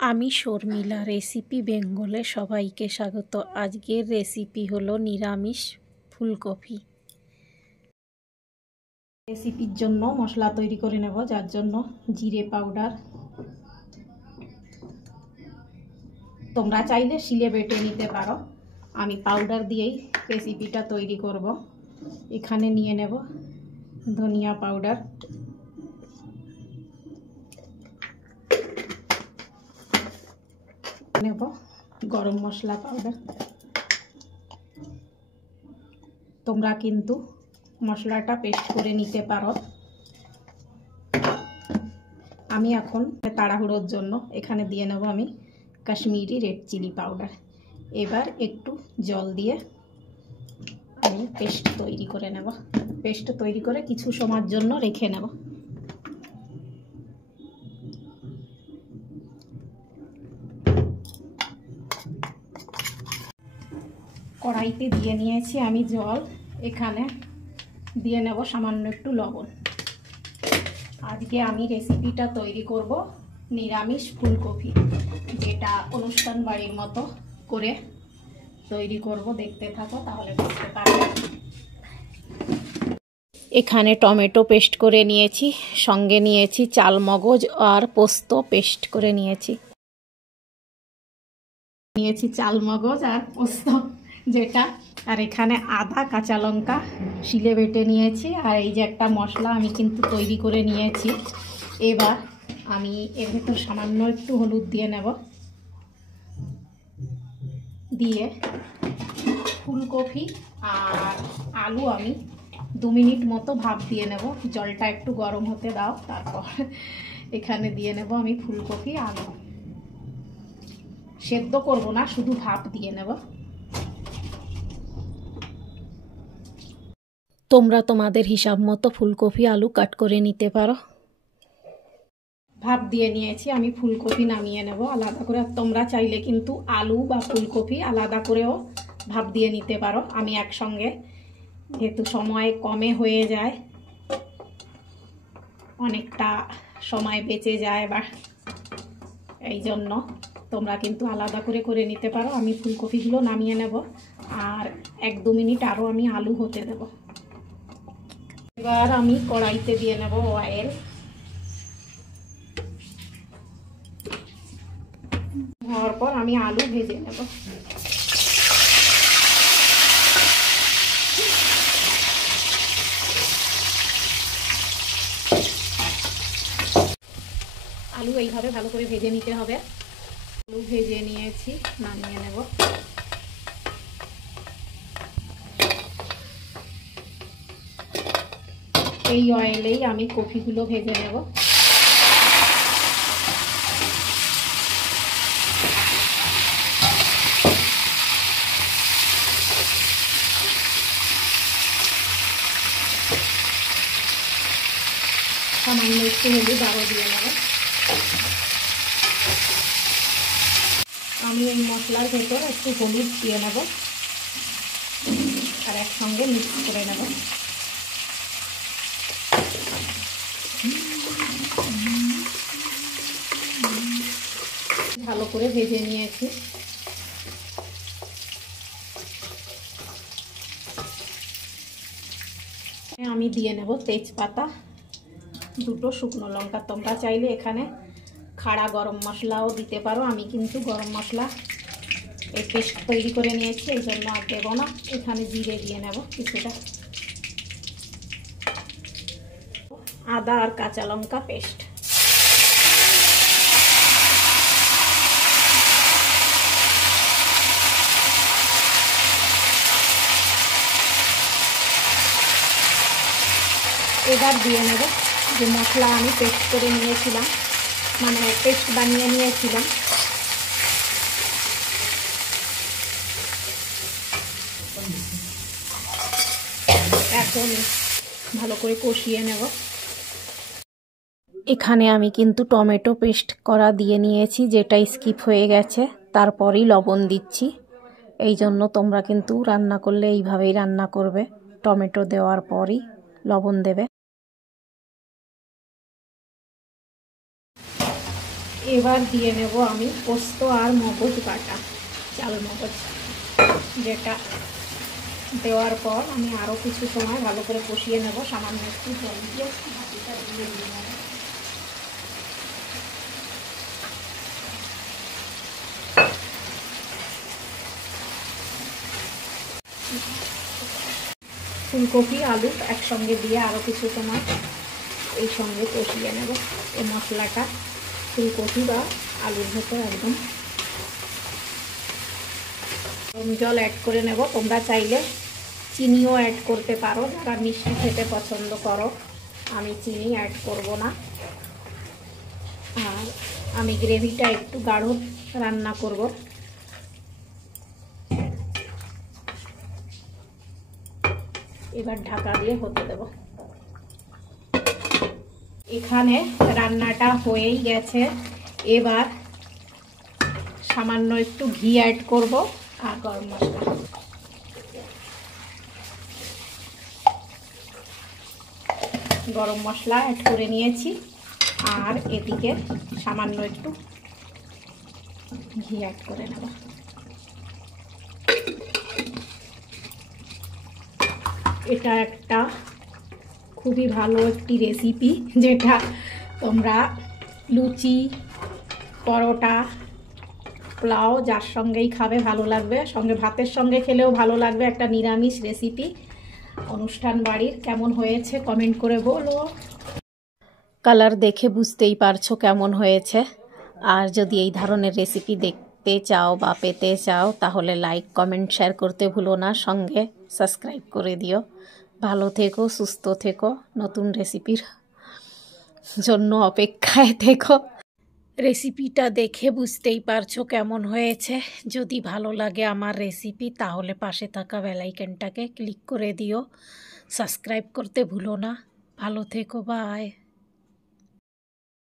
আমি শর্মিলা রেসিপি বেঙ্গলে সবাইকে স্বাগত। আজকের রেসিপি হলো নিরামিষ ফুলকপি। রেসিপির জন্য মশলা তৈরি করে নেব, যার জন্য জিরে পাউডার, তোমরা চাইলে শিলে বেটে নিতে পারো, আমি পাউডার দিয়েই রেসিপিটা তৈরি করব। এখানে নিয়ে নেব ধনিয়া পাউডার, নেব গরম মশলা পাউডার। তোমরা কিন্তু মশলাটা পেস্ট করে নিতে পারো। আমি এখন তাড়াহুড়োর জন্য এখানে দিয়ে নেব আমি কাশ্মীরি রেড চিলি পাউডার। এবার একটু জল দিয়ে আমি পেস্ট তৈরি করে নেব। পেস্ট তৈরি করে কিছু সময়ের জন্য রেখে নেব। কড়াইতে দিয়ে নিয়েছি আমি জল, এখানে দিয়ে নেব সামান্য একটু লবণ। আজকে আমি রেসিপিটা তৈরি করব নিরামিষ ফুলকপি, যেটা অনুষ্ঠান বাড়ির মতো করে তৈরি করব। দেখতে থাকো তাহলে বুঝতে পারবে। এখানে টমেটো পেস্ট করে নিয়েছি, সঙ্গে নিয়েছি চাল মগজ আর পোস্ত পেস্ট করে নিয়েছি। চাল মগজ আর পোস্ত যেটা, আর এখানে আদা কাঁচা লঙ্কা শিলে বেটে নিয়েছি। আর এই যে একটা মশলা আমি কিন্তু তৈরি করে নিয়েছি। এবার আমি এর ভেতর সামান্য একটু হলুদ দিয়ে নেব, দিয়ে ফুলকপি আর আলু আমি 2 মিনিট মতো ভাপ দিয়ে নেব। জলটা একটু গরম হতে দাও, তারপর এখানে দিয়ে নেব আমি ফুলকপি আলু। সেদ্ধ করব না, শুধু ভাপ দিয়ে নেব। তোমরা তোমাদের হিসাব মতো ফুলকপি আলু কাট করে নিতে পারো। ভাপ দিয়ে নিয়েছি, আমি ফুলকপি নামিয়ে নেব আলাদা করে। তোমরা চাইলে কিন্তু আলু বা ফুলকপি আলাদা করেও ভাপ দিয়ে নিতে পারো। আমি একসঙ্গে, যেহেতু সময় কমে হয়ে যায়, অনেকটা সময় বেঁচে যায়, বা এই জন্য তোমরা কিন্তু আলাদা করে করে নিতে পারো। আমি ফুলকপিগুলো নামিয়ে নেব আর 1-2 মিনিট আরও আমি আলু হতে দেব। এবার আমি কড়াইতে দিয়ে নেব অয়েল। হওয়ার পর আমি আলু ভেজে নেব। আলু এইভাবে ভালো করে ভেজে নিতে হবে। আলু ভেজে নিয়েছি, নামিয়ে নেব। এই অয়েলেই আমি কপিগুলো ভেজে নেব। সামান্য একটু হলুদ আরও দিয়ে নেব। আমি এই মশলার ভেতর একটু হলুদ দিয়ে নেব আর একসঙ্গে মিক্স করে নেব। ভালো করে ভেজে নিয়েছি। আমি দিয়ে নেব তেজপাতা, 2টো শুকনো লঙ্কা। তোমরা চাইলে এখানে খাড়া গরম মশলাও দিতে পারো। আমি কিন্তু গরম মশলা এই পেস্ট তৈরি করে নিয়েছি, এই জন্য আর দেবো না। এখানে জিরে দিয়ে নেব কিছুটা, আদা আর কাঁচা লঙ্কা পেস্ট। এবার দিয়ে নেব যে মশলা আমি পেস্ট করে নিয়েছিলাম, মানে পেস্ট বানিয়ে নিয়েছিলাম। এখন ভালো করে কষিয়ে নেব। এখানে আমি কিন্তু টমেটো পেস্ট করা দিয়ে নিয়েছি, যেটা স্কিপ হয়ে গেছে। তারপরেই লবণ দিচ্ছি। এই জন্য তোমরা কিন্তু রান্না করলে এইভাবেই রান্না করবে, টমেটো দেওয়ার পরই লবণ দেবে। এবার দিয়ে নেব আমি পোস্ত আর মগজ বাটা, চাল মগজ, যেটা দেওয়ার পর আমি আরও কিছু সময় ভালো করে কষিয়ে নেব। সামান্য একটু জল দিয়ে বাটিটা দিয়ে নেব। ফুলকপি আলু একসঙ্গে দিয়ে আরও কিছু সময় এই সঙ্গে কষিয়ে নেব। এই মশলাটা ফুলকপি বা আলুর ভেতর একদম। জল অ্যাড করে নেব। তোমরা চাইলে চিনিও অ্যাড করতে পারো, যারা মিষ্টি খেতে পছন্দ করো। আমি চিনি অ্যাড করব না। আর আমি গ্রেভিটা একটু গাঢ় রান্না করব। এবার ঢাকা দিয়ে হতে দেব। এখানে রান্নাটা হয়েই গেছে। এবার সামান্য একটু ঘি অ্যাড করব আর গরম মশলা। গরম মশলা অ্যাড করে নিয়েছি আর এদিকে সামান্য একটু ঘি অ্যাড করে নেব। এটা একটা খুবই ভালো একটি রেসিপি, যেটা তোমরা লুচি, পরোটা, পোলাও যার সঙ্গেই খাবে ভালো লাগবে, সঙ্গে ভাতের সঙ্গে খেলেও ভালো লাগবে। একটা নিরামিষ রেসিপি। অনুষ্ঠান বাড়ির কেমন হয়েছে কমেন্ট করে বলো। কালার দেখে বুঝতেই পারছো কেমন হয়েছে। আর যদি এই ধরনের রেসিপি দেখতে চাও বা পেতে চাও তাহলে লাইক, কমেন্ট, শেয়ার করতে ভুলো না। সঙ্গে সাবস্ক্রাইব করে দিও। ভালো থেকো, সুস্থ থেকো, নতুন রেসিপির জন্য অপেক্ষায় থেকো। রেসিপিটা দেখে বুঝতেই পারছো কেমন হয়েছে। যদি ভালো লাগে আমার রেসিপি তাহলে পাশে থাকা বেল আইকনটাকে ক্লিক করে দিও। সাবস্ক্রাইব করতে ভুলো না। ভালো থেকো, বাই।